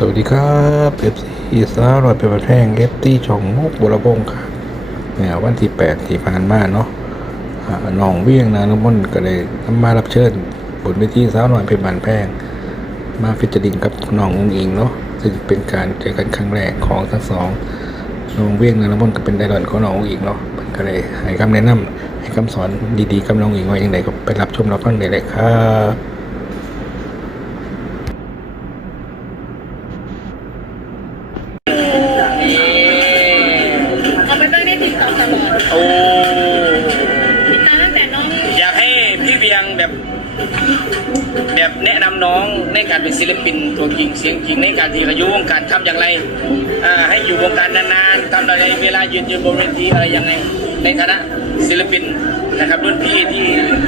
สวัสดีครับเอฟซีสาวหน่อยเป็นประแพงเอฟตี้ช่องมุกบุรพงศ์ครับเนี่ยวันที่แปดที่ผ่านมาเนาะน้องเวียงนะน้องมนก็ได้มารับเชิญบนเวทีสาวหน่อยเป็นบันแพง มาฟิชเจอริงกับน้ององอิงเนาะซึ่งเป็นการเจอกันครั้งแรกของทั้งสองน้องเวียงนะน้องมนก็เป็นไดรอนของน้ององอิงเนาะก็เลยให้คำแนะนำให้คำสอนดีๆกับน้ององอิงว่าอย่างไรก็ไปรับชมรับฟังได้เลยครับ เอาไปเบิ่งในติ๊กต็อกตลอด โอ้ติดตามตั้งแต่น้องอยากให้พี่เวียงแบบ แบบแนะนำน้องในการเป็นศิลปินตัวจริงเสียงจริงในการที่เขาอยู่วงการทำอย่างไรอ่าให้อยู่วงการนานๆทำอะไรเวลายืนยืนบนเวทีอะไรยังไงในฐานะศิลปินนะครับรุ่นพี่ที่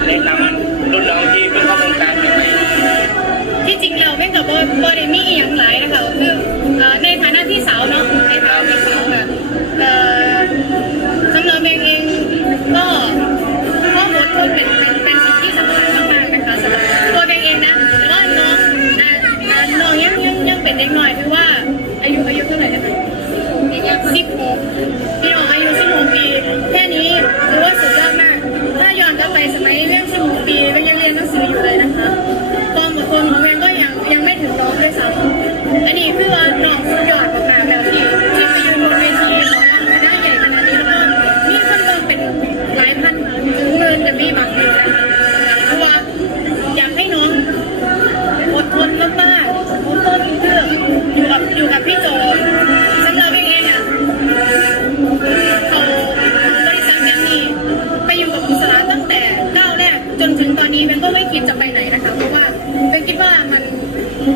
แนะนำรุ่นน้องที่เพิ่งเข้าวงการใหม่ที่จริงเราไม่กับบโบได้มีอีหยังหลายนะคะคือ เป็นเด็กหน่อยถือว่าอายุอายุเท่าไหร่นะคะสิบหก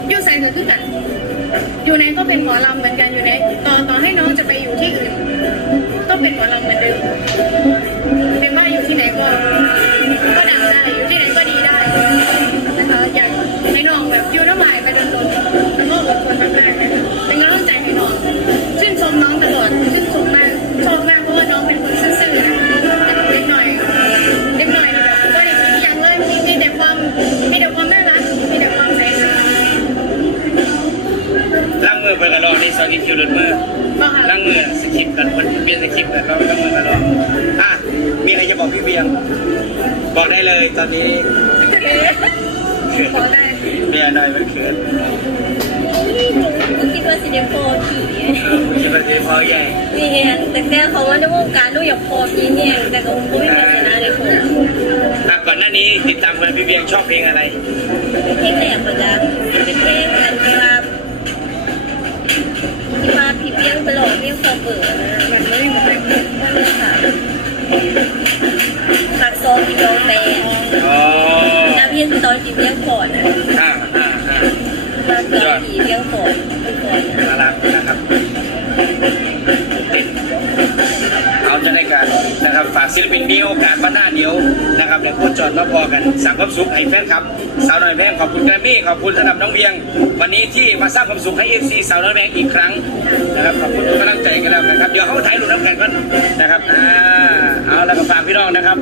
อยู่ใส่เหมือนกัน อยู่ในก็เป็นหมอลำเหมือนกันอยู่ในตอนต่อให้น้องจะไปอยู่ที่อื่น ก็เป็นหมอลำเหมือนเดิม อกนี่สอนกิคิวหลุดมือก็ค่ะล้างมือสคริปต์กันมันเปลี่ยนสคริปต์กันเราไม่ต้องมือกระรอกอะมีอะไรจะบอกพี่เวียง บอกได้เลยตอนนี้เขินบอกได้เบียร์หน่อยมันเขินคิดว่าสิเดโพผีคิดว่าจะพอใหญ่นี่ไงแต่แค่เขาว่าในวงการลูกอยากพอผีเนี่ยแต่ก็ไม่มีปัญหาเลยผมอะก่อนหน้านี้ติดตามคนพี่เวียงชอบเพลงอะไรเพลงแหลมประ น้ำเพี้ยนตอนผีเปี้ยงก่อนนะอ่าอ่าอ่าตอนตอนผีเปี้ยงก่อนก่อนนะน่ารักนะครับติดเอาจะได้กันนะครับฝากศิลปินมีโอกาสมาหน้าเดียวนะครับเดี๋ยวพูดจอดมาพอกันสั่งความสุขให้แฟนครับ สาวน้อยแพงขอบคุณแกรมมี่ขอบคุณสำหรับน้องเวียง วันนี้ที่มาสร้างความสุขให้เอฟซีสาวน้อยแพงอีกครั้งนะครับขอบคุณทุกกำลังใจกันแล้วนะครับเดี๋ยวเขาถ่ายรูปน้ำแข็งกันนะครับอ่าเอาแล้วก็ฝากพี่น้องนะครับ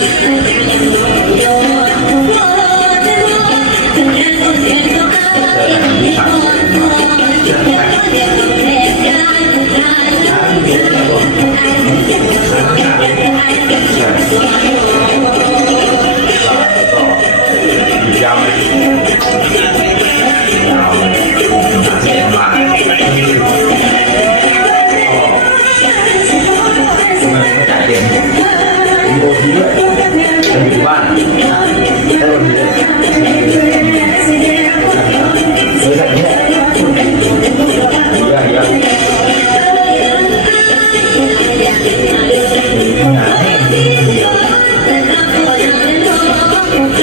Yeah.